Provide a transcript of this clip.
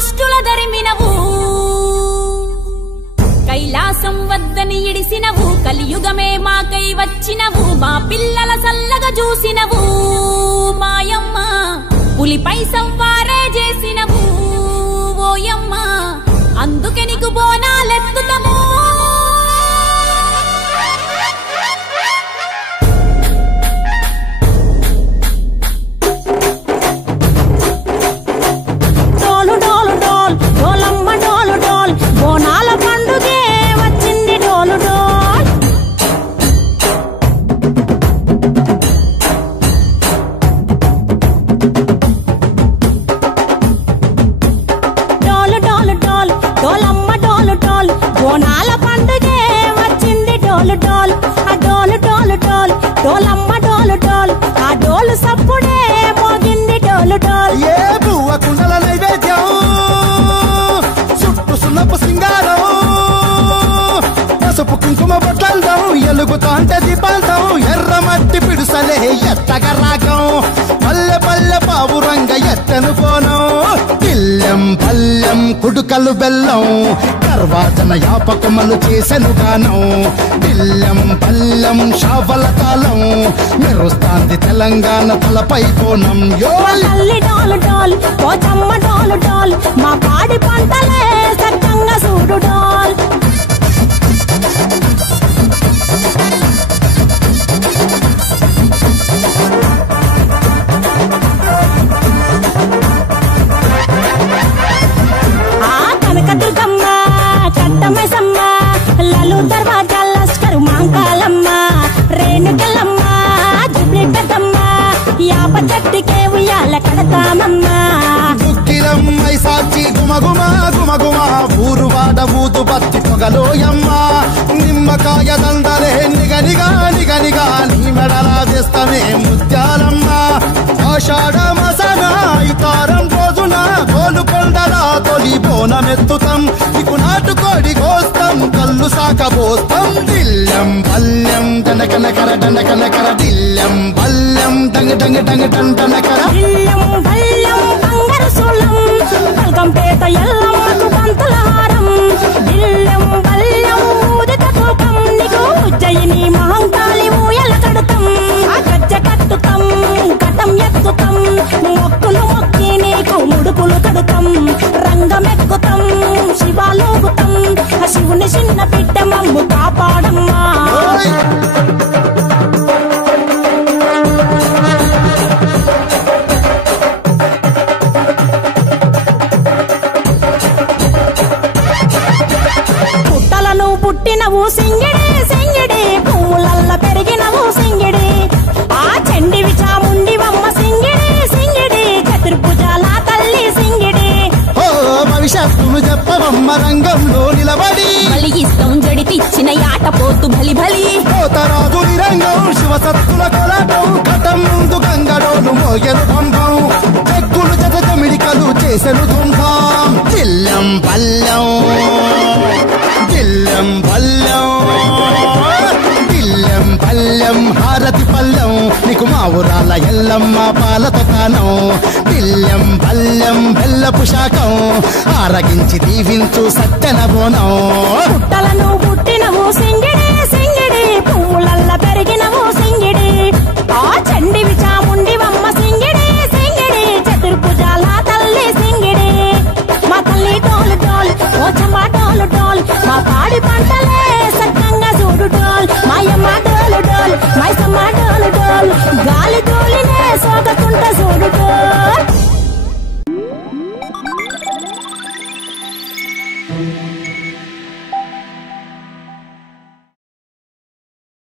దుష్టుల దరిమినవు కైలాసం వద్దని ఇడిసినవు కలియుగమే మాకై వచ్చినవు మా పిల్లల సల్లగా చూసినవు మాయమ్మ పులిపై సవ్వారే చేసినవు ఓయమ్మ అందుకే నీకు బోనాలెత్తుతము డోలమ్మ డోలు డోల్ ఆ డోలు సప్పుడే మోగింది డోలు డోల్ ఏ బువ్వ కుండల నైవేద్యం చుట్టు సున్నపు సింగారం పసుపు కుంకుమ బొట్లందం ఎలుగుతాంటే దీపాంతం ఎర్ర మట్టి పిడుసలే ఎత్తగా రాగం పల్లె పల్లె పావురంగ ఎత్తను కోనం పిల్లెం పల్లెం కుడుకలు బెల్లం గర్వాజన యాపకమలు చేసెను గానం పిల్లెం పల్లెం షావల కాలం మెరుస్తాంది తెలంగాణ తలపై కోణం తల్లి డోలు డోల్ పోచమ్మ డోలు డోల్ మా పాడి పంటలే సత్యంగా చూడు డోల్ కనకదుర్గమ్మ కట్టమైసమ్మ లలు దర్వాజా లస్కరు మాంకాలమ్మ రేణుకలమ్మ జుబ్లి పెద్దమ్మ యాప చెట్టుకే ఉయ్యాల కడతామమ్మ దుక్కిలమ్మై సాచి గుమగుమ గుమగుమ ఊరువాడ ఊదు బత్తి పొగలోయమ్మ నిమ్మకాయ దండలే నిగనిగా నిగనిగా నీ మెడలా వేస్తమే ముత్యాలమ్మ ఆషాఢ మసన ఇతారం రోజున గోలుకొండలా తొలి బోనమెత్తుతాం ఇకు నాటుకోడి కోస్తాం కళ్ళు సాకబోస్తాం దిల్లెం పల్లెం దండకనకర దండకనకర దిల్లెం పల్లెం డంగ డంగ డంగ డండనకర దిల్లెం పల్లెం బంగారు సోళం కల్కంపేట ఎల్లమ్మకు పంతుల హారం దిల్లెం పల్లెం ఉదిత తూకం నీకు ఉజ్జయిని మహంకాళి ఊయల కడతాం గజ్జ కట్టుతాం కటం ఎత్తుతాం మొక్కులు మొక్కి నీకు ముడుపులు కడుతాం రంగమెక్కుతాం శివాలోగుతాం శివుని చిన్న బిడ్డ మమ్ము కాపాడమ్మా పుట్టలను పుట్టినవు సింగిడి సింగిడి పువ్వులల్ల పెరిగినవు సింగిడి ఆ చండివి చాముండివమ్మ సింగిడి సింగిడి చతుర్భుజాల తల్లి సింగిడి ఓ భవిష్యత్తును చెప్పవమ్మ రంగంలో నిలబడి బలిగిస్తాం జడితిచ్చిన యాట పోతు బలి బలి పోతరాజు నిరంగం శివసత్తుల కొలటం కటం ముందు గంగడోలు మోయను బంధం చెక్కులు జత జమిడికలు చేసెను ధుంధాం దిల్లెం పల్లెం దిల్లెం పల్లెం దిల్లెం పల్లెం హారతి పల్లెం నీకు మా ఊరాల ఎల్లమ్మ పాలతో కానం దిల్లెం పల్లెం బెల్లపు శాఖం ఆరగించి దీవించు సత్యన బోనం పుట్టలను పుట్టినవు సింగిడి సింగిడి పువ్వులల్ల పెరిగినవు సింగిడి ఆ చండివి చాముండివమ్మ సింగిడి సింగిడి చతుర్భుజాల తల్లి సింగిడి మా తల్లి డోలు డోల్ పోచమ్మ డోలు డోల్ మా పాడి పంటలే సక్కంగా చూడు డోల్ మాయమ్మ డోలు డోల్ మైసమ్మ డోలు డోల్ గాలి తోలినే సోకకుంట చూడు డోల్